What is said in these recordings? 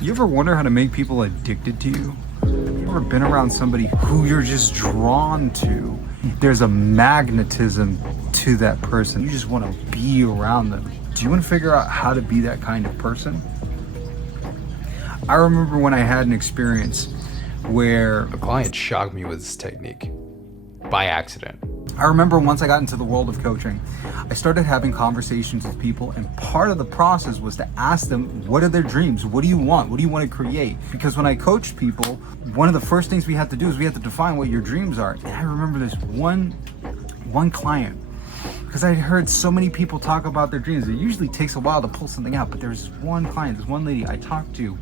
You ever wonder how to make people addicted to you? Have you ever been around somebody who you're just drawn to? There's a magnetism to that person. You just want to be around them. Do you want to figure out how to be that kind of person? I remember when I had an experience where A client shocked me with this technique by accident. I remember once I got into the world of coaching, I started having conversations with people, and part of the process was to ask them, what are their dreams? What do you want? What do you want to create? Because when I coach people, one of the first things we have to do is we have to define what your dreams are. And I remember this one client, because I heard so many people talk about their dreams. It usually takes a while to pull something out, but there's one client, this one lady I talked to,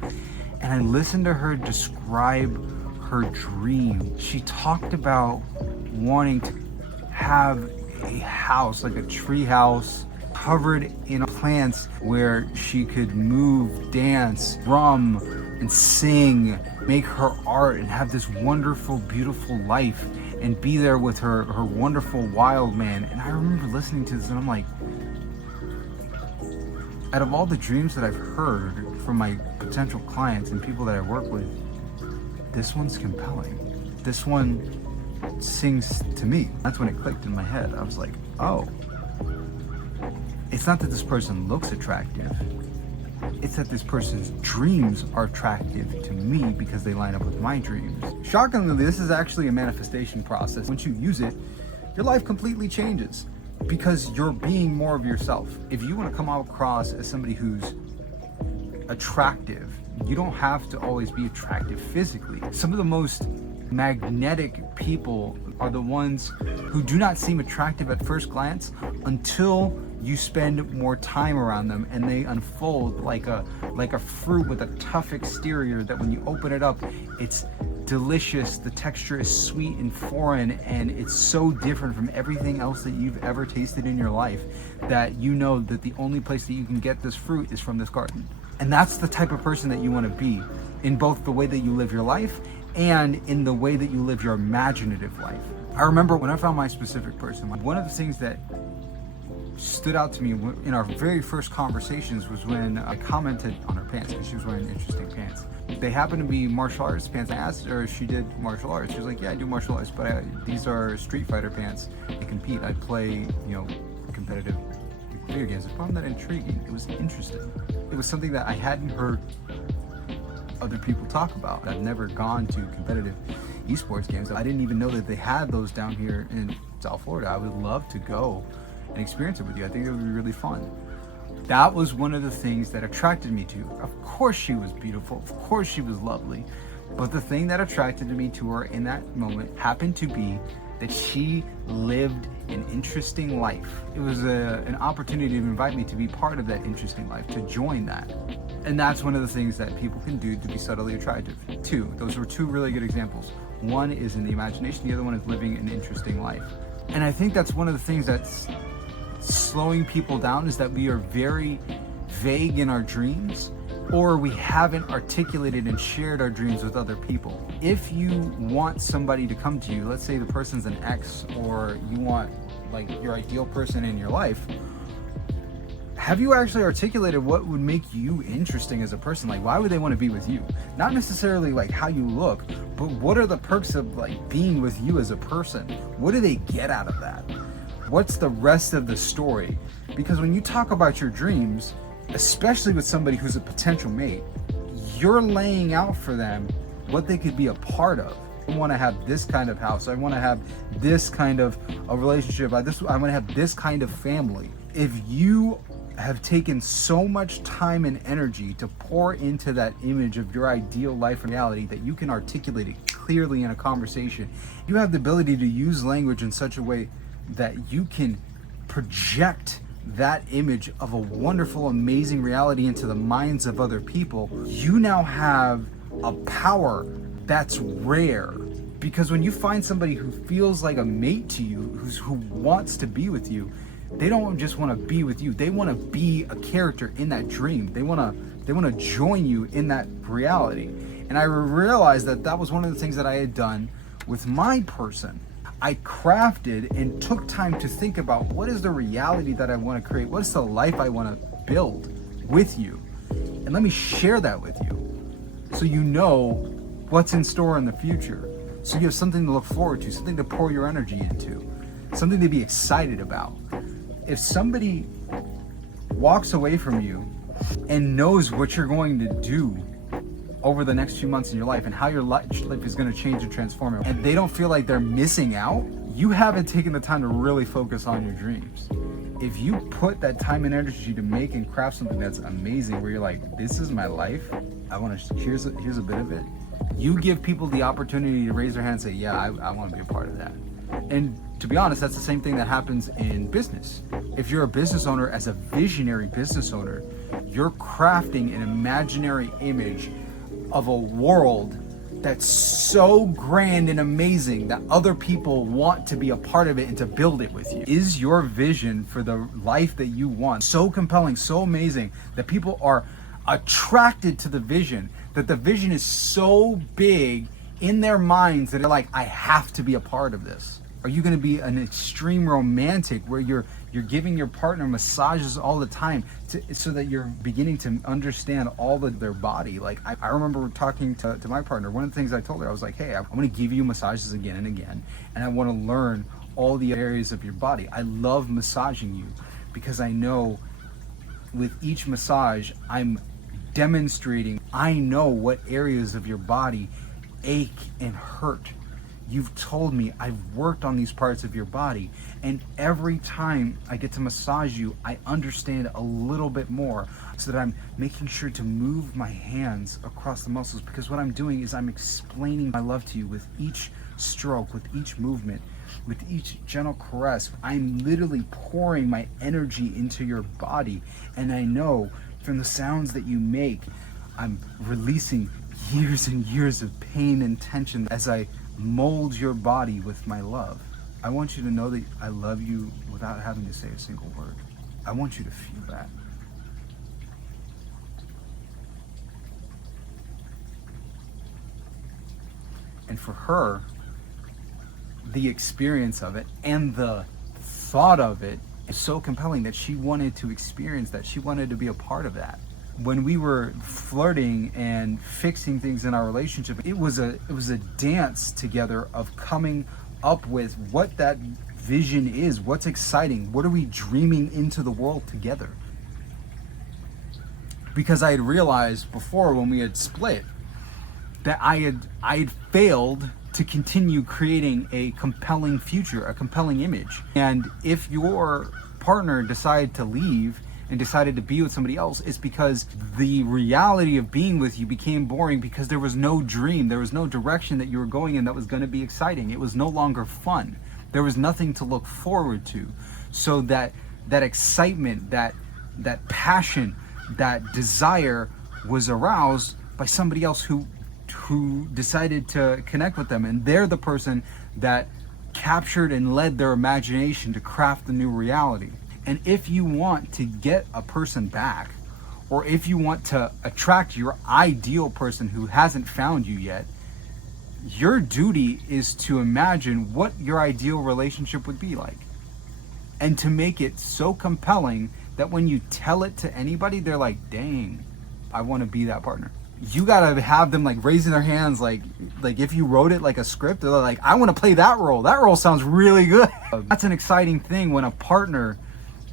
and I listened to her describe her dream. She talked about wanting to have a house, like a tree house, covered in plants where she could move, dance, drum, and sing, make her art, and have this wonderful, beautiful life, and be there with her wonderful wild man. And I remember listening to this, and I'm like, out of all the dreams that I've heard from my potential clients and people that I work with, this one's compelling. This one sings to me. That's when it clicked in my head. I was like, oh, it's not that this person looks attractive, it's that this person's dreams are attractive to me because they line up with my dreams. Shockingly, this is actually a manifestation process. Once you use it, your life completely changes because you're being more of yourself. If you want to come across as somebody who's attractive, you don't have to always be attractive physically. Some of the most magnetic people are the ones who do not seem attractive at first glance until you spend more time around them, and they unfold like a fruit with a tough exterior that when you open it up, it's delicious. The texture is sweet and foreign, and it's so different from everything else that you've ever tasted in your life that you know that the only place that you can get this fruit is from this garden. And that's the type of person that you want to be in both the way that you live your life and in the way that you live your imaginative life. I remember when I found my specific person, one of the things that stood out to me in our very first conversations was when I commented on her pants, because she was wearing interesting pants. They happened to be martial arts pants. I asked her if she did martial arts. She was like, yeah, I do martial arts, but these are Street Fighter pants. I compete. I play, competitive video games. I found that intriguing. It was interesting. It was something that I hadn't heard other people talk about. I've never gone to competitive esports games. I didn't even know that they had those down here in South Florida. I would love to go and experience it with you. I think it would be really fun. That was one of the things that attracted me to her. Of course she was beautiful. Of course she was lovely. But the thing that attracted me to her in that moment happened to be that she lived an interesting life. It was an opportunity to invite me to be part of that interesting life, to join that. And that's one of the things that people can do to be subtly attractive. Those were two really good examples. One is in the imagination, the other one is living an interesting life. And I think that's one of the things that's slowing people down, is that we are very vague in our dreams, or we haven't articulated and shared our dreams with other people. If you want somebody to come to you, let's say the person's an ex, or you want like your ideal person in your life, have you actually articulated what would make you interesting as a person? Like, why would they want to be with you? Not necessarily like how you look, but what are the perks of like being with you as a person? What do they get out of that? What's the rest of the story? Because when you talk about your dreams, especially with somebody who's a potential mate, you're laying out for them what they could be a part of. I want to have this kind of house. I want to have this kind of a relationship. I want to have this kind of family. If you have taken so much time and energy to pour into that image of your ideal life and reality that you can articulate it clearly in a conversation, you have the ability to use language in such a way that you can project that image of a wonderful, amazing reality into the minds of other people. You now have a power that's rare, because when you find somebody who feels like a mate to you, who wants to be with you, they don't just want to be with you, they want to be a character in that dream. They want to join you in that reality. And I realized that that was one of the things that I had done with my person. I crafted and took time to think about, what is the reality that I want to create? What's the life I want to build with you? And let me share that with you. so you know what's in store in the future. So you have something to look forward to, something to pour your energy into, something to be excited about. If somebody walks away from you and knows what you're going to do over the next few months in your life and how your life is going to change and transform, and they don't feel like they're missing out, you haven't taken the time to really focus on your dreams. If you put that time and energy to make and craft something that's amazing, where you're like, this is my life, I want to, here's a bit of it, you give people the opportunity to raise their hand and say, yeah, I want to be a part of that. And to be honest, that's the same thing that happens in business. If you're a business owner, as a visionary business owner, you're crafting an imaginary image of a world that's so grand and amazing that other people want to be a part of it and to build it with you. Is your vision for the life that you want so compelling, so amazing, that people are attracted to the vision, that the vision is so big in their minds that they're like, I have to be a part of this? Are you going to be an extreme romantic where you're giving your partner massages all the time so that you're beginning to understand all of their body? Like I remember talking to my partner. One of the things I told her, I was like, hey, I'm going to give you massages again and again, and I want to learn all the areas of your body. I love massaging you because I know with each massage I'm demonstrating, I know what areas of your body ache and hurt. You've told me, I've worked on these parts of your body, and every time I get to massage you, I understand a little bit more, so that I'm making sure to move my hands across the muscles, because what I'm doing is I'm explaining my love to you with each stroke, with each movement, with each gentle caress. I'm literally pouring my energy into your body, and I know from the sounds that you make, I'm releasing years and years of pain and tension as I mold your body with my love. I want you to know that I love you without having to say a single word. I want you to feel that. And for her, the experience of it and the thought of it is so compelling that she wanted to experience that. She wanted to be a part of that. When we were flirting and fixing things in our relationship, it was a dance together of coming up with what that vision is, what's exciting, what are we dreaming into the world together. Because I had realized before, when we had split, that I had failed to continue creating a compelling future, a compelling image. And if your partner decided to leave and decided to be with somebody else, it's because the reality of being with you became boring, because there was no dream, there was no direction that you were going in that was going to be exciting. It was no longer fun. There was nothing to look forward to. So that excitement, that passion, that desire was aroused by somebody else who decided to connect with them, and they're the person that captured and led their imagination to craft the new reality. And if you want to get a person back, or if you want to attract your ideal person who hasn't found you yet, your duty is to imagine what your ideal relationship would be like, and to make it so compelling that when you tell it to anybody, they're like, dang, I want to be that partner. You gotta have them like raising their hands, like if you wrote it like a script, they're like, I want to play that role. That role sounds really good. That's an exciting thing when a partner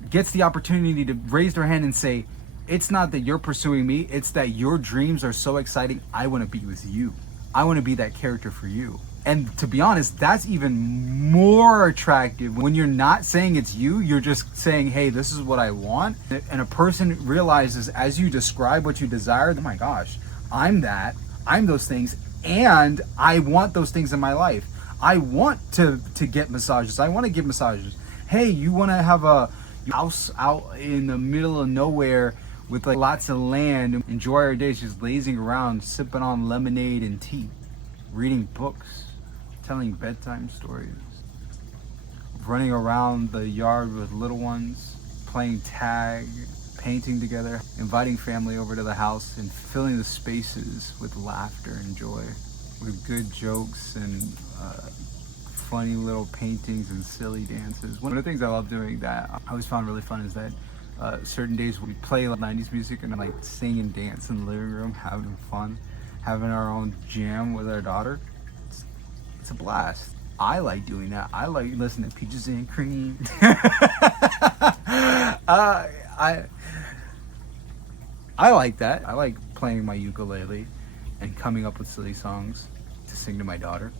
gets the opportunity to raise their hand and say, it's not that you're pursuing me, it's that your dreams are so exciting, I want to be with you. I want to be that character for you. And to be honest, that's even more attractive when you're not saying it's you, you're just saying, hey, this is what I want. And a person realizes, as you describe what you desire, oh my gosh, I'm that, I'm those things, and I want those things in my life. I want to get massages. I want to give massages. Hey, you want to have a house out in the middle of nowhere with like lots of land, enjoy our days just lazing around, sipping on lemonade and tea, reading books, telling bedtime stories, running around the yard with little ones, playing tag, painting together, inviting family over to the house, and filling the spaces with laughter and joy, with good jokes and funny little paintings and silly dances. One of the things I love doing that I always found really fun is that certain days we play like 90s music and like sing and dance in the living room, having fun. having our own gym with our daughter, it's a blast. I like doing that. I like listening to Peaches and Cream. I like that. I like playing my ukulele and coming up with silly songs to sing to my daughter.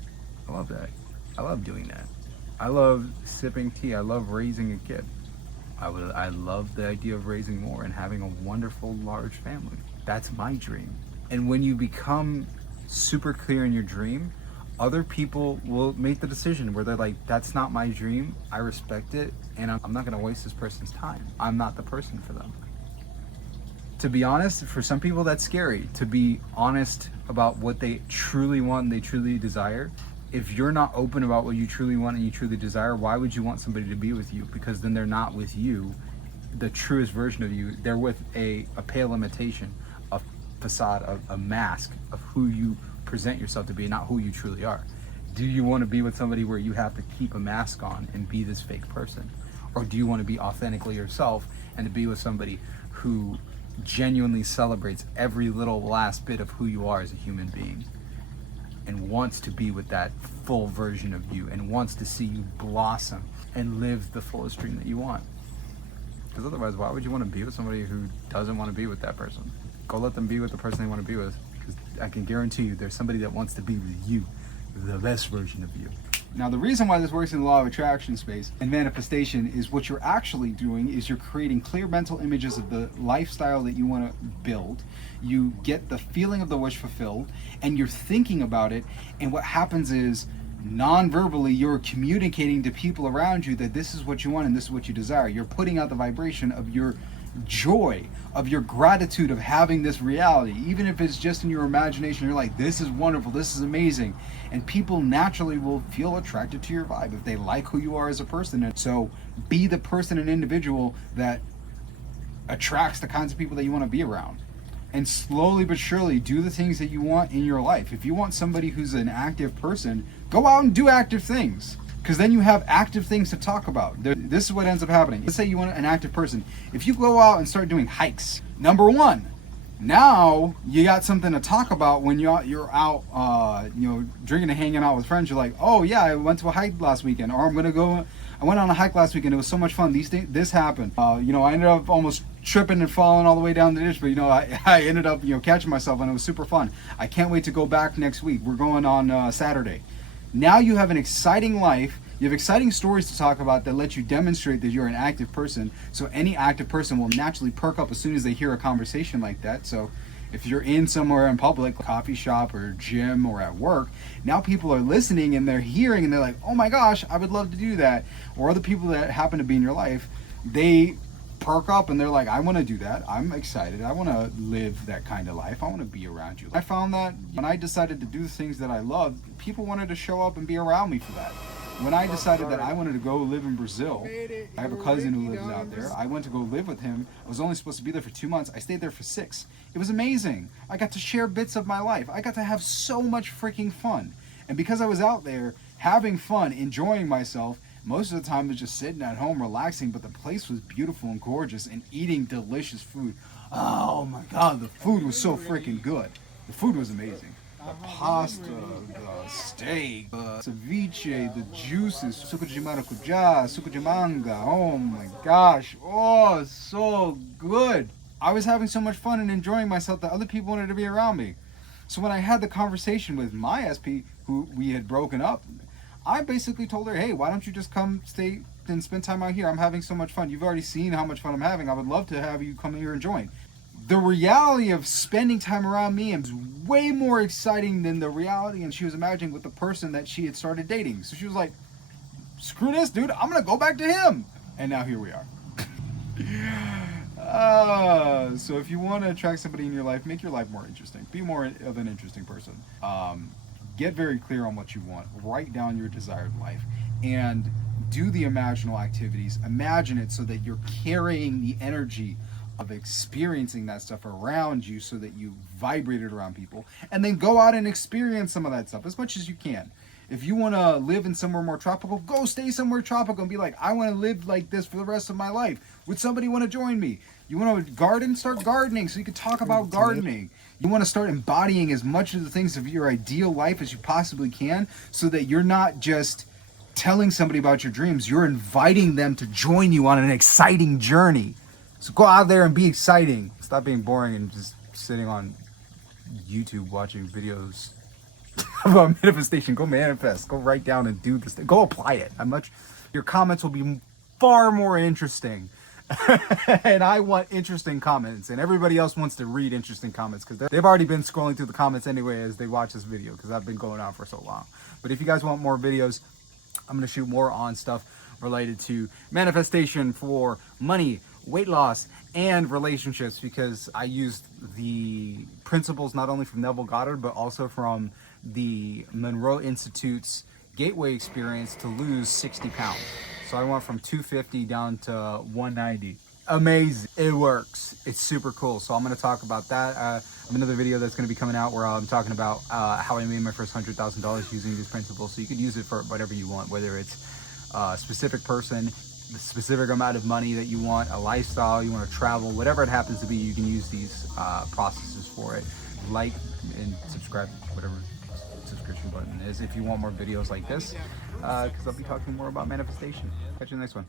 I love that. I love doing that. I love sipping tea. I love raising a kid. I love the idea of raising more and having a wonderful large family. That's my dream. And when you become super clear in your dream, other people will make the decision where they're like, that's not my dream. I respect it, and I'm not going to waste this person's time. I'm not the person for them. To be honest, for some people that's scary, to be honest about what they truly want and they truly desire. If you're not open about what you truly want and you truly desire, why would you want somebody to be with you? Because then they're not with you, the truest version of you. They're with a pale imitation, a facade, a mask of who you present yourself to be, not who you truly are. Do you want to be with somebody where you have to keep a mask on and be this fake person? Or do you want to be authentically yourself and to be with somebody who genuinely celebrates every little last bit of who you are as a human being and wants to be with that full version of you and wants to see you blossom and live the fullest dream that you want? Because otherwise, why would you want to be with somebody who doesn't want to be with that person? Go let them be with the person they want to be with. Because I can guarantee you there's somebody that wants to be with you, the best version of you. Now, the reason why this works in the law of attraction space and manifestation is what you're actually doing is you're creating clear mental images of the lifestyle that you want to build. You get the feeling of the wish fulfilled, and you're thinking about it. And what happens is, non-verbally, you're communicating to people around you that this is what you want and this is what you desire. You're putting out the vibration of your joy, of your gratitude of having this reality. Even if it's just in your imagination, you're like, this is wonderful, this is amazing. And people naturally will feel attracted to your vibe if they like who you are as a person. And so be the person and individual that attracts the kinds of people that you want to be around. And slowly but surely do the things that you want in your life. If you want somebody who's an active person, go out and do active things. Because then you have active things to talk about. This is what ends up happening. Let's say you want an active person. If you go out and start doing hikes, number one, now you got something to talk about when you're out, drinking and hanging out with friends. You're like, oh yeah, I went to a hike last weekend, or I went on a hike last weekend. It was so much fun. This happened. I ended up almost tripping and falling all the way down the ditch, but I ended up catching myself, and it was super fun. I can't wait to go back next week. We're going on Saturday. Now you have an exciting life. You have exciting stories to talk about that let you demonstrate that you're an active person. So any active person will naturally perk up as soon as they hear a conversation like that. So if you're in somewhere in public, coffee shop or gym or at work, now people are listening and they're hearing and they're like, oh my gosh, I would love to do that. Or other people that happen to be in your life, they perk up and they're like, I want to do that. I'm excited. I want to live that kind of life. I want to be around you. I found that when I decided to do the things that I loved, people wanted to show up and be around me for that. When I decided that I wanted to go live in Brazil, I have a cousin who lives out there. I went to go live with him. I was only supposed to be there for 2 months. I stayed there for 6. It was amazing. I got to share bits of my life. I got to have so much freaking fun. And because I was out there having fun, enjoying myself, most of the time I was just sitting at home relaxing, but the place was beautiful and gorgeous and eating delicious food. Oh my God, the food was so freaking good. The food was amazing. The pasta, the steak, the ceviche, the juices, suco de maracujá, suco de manga. Oh my gosh. Oh, so good. I was having so much fun and enjoying myself that other people wanted to be around me. So when I had the conversation with my SP, who we had broken up, I basically told her, hey, why don't you just come stay and spend time out here? I'm having so much fun. You've already seen how much fun I'm having. I would love to have you come here and join. The reality of spending time around me is way more exciting than the reality and she was imagining with the person that she had started dating. So she was like, screw this, dude. I'm going to go back to him. And now here we are. So if you want to attract somebody in your life, make your life more interesting. Be more of an interesting person. Get very clear on what you want. Write down your desired life and do the imaginal activities. Imagine it so that you're carrying the energy of experiencing that stuff around you so that you vibrate it around people. And then go out and experience some of that stuff as much as you can. If you want to live in somewhere more tropical, go stay somewhere tropical and be like, I want to live like this for the rest of my life. Would somebody want to join me? You want to garden? Start gardening so you can talk about gardening. You want to start embodying as much of the things of your ideal life as you possibly can, so that you're not just telling somebody about your dreams, you're inviting them to join you on an exciting journey. So go out there and be exciting. Stop being boring and just sitting on YouTube watching videos about manifestation. Go manifest. Go write down and do this thing. Go apply it. Your comments will be far more interesting. And I want interesting comments, and everybody else wants to read interesting comments because they've already been scrolling through the comments anyway as they watch this video, because I've been going on for so long. But if you guys want more videos, I'm going to shoot more on stuff related to manifestation for money, weight loss, and relationships, because I used the principles not only from Neville Goddard but also from the Monroe Institute's Gateway experience to lose 60 pounds. So I went from 250 down to 190. Amazing. It works. It's super cool. So I'm going to talk about that. I have another video that's going to be coming out where I'm talking about how I made my first $100,000 using these principles. So you could use it for whatever you want, whether it's a specific person, the specific amount of money that you want, a lifestyle, you want to travel, whatever it happens to be, you can use these processes for it. Like and subscribe, whatever subscription button is, if you want more videos like this, because I'll be talking more about manifestation. Catch you in the next one.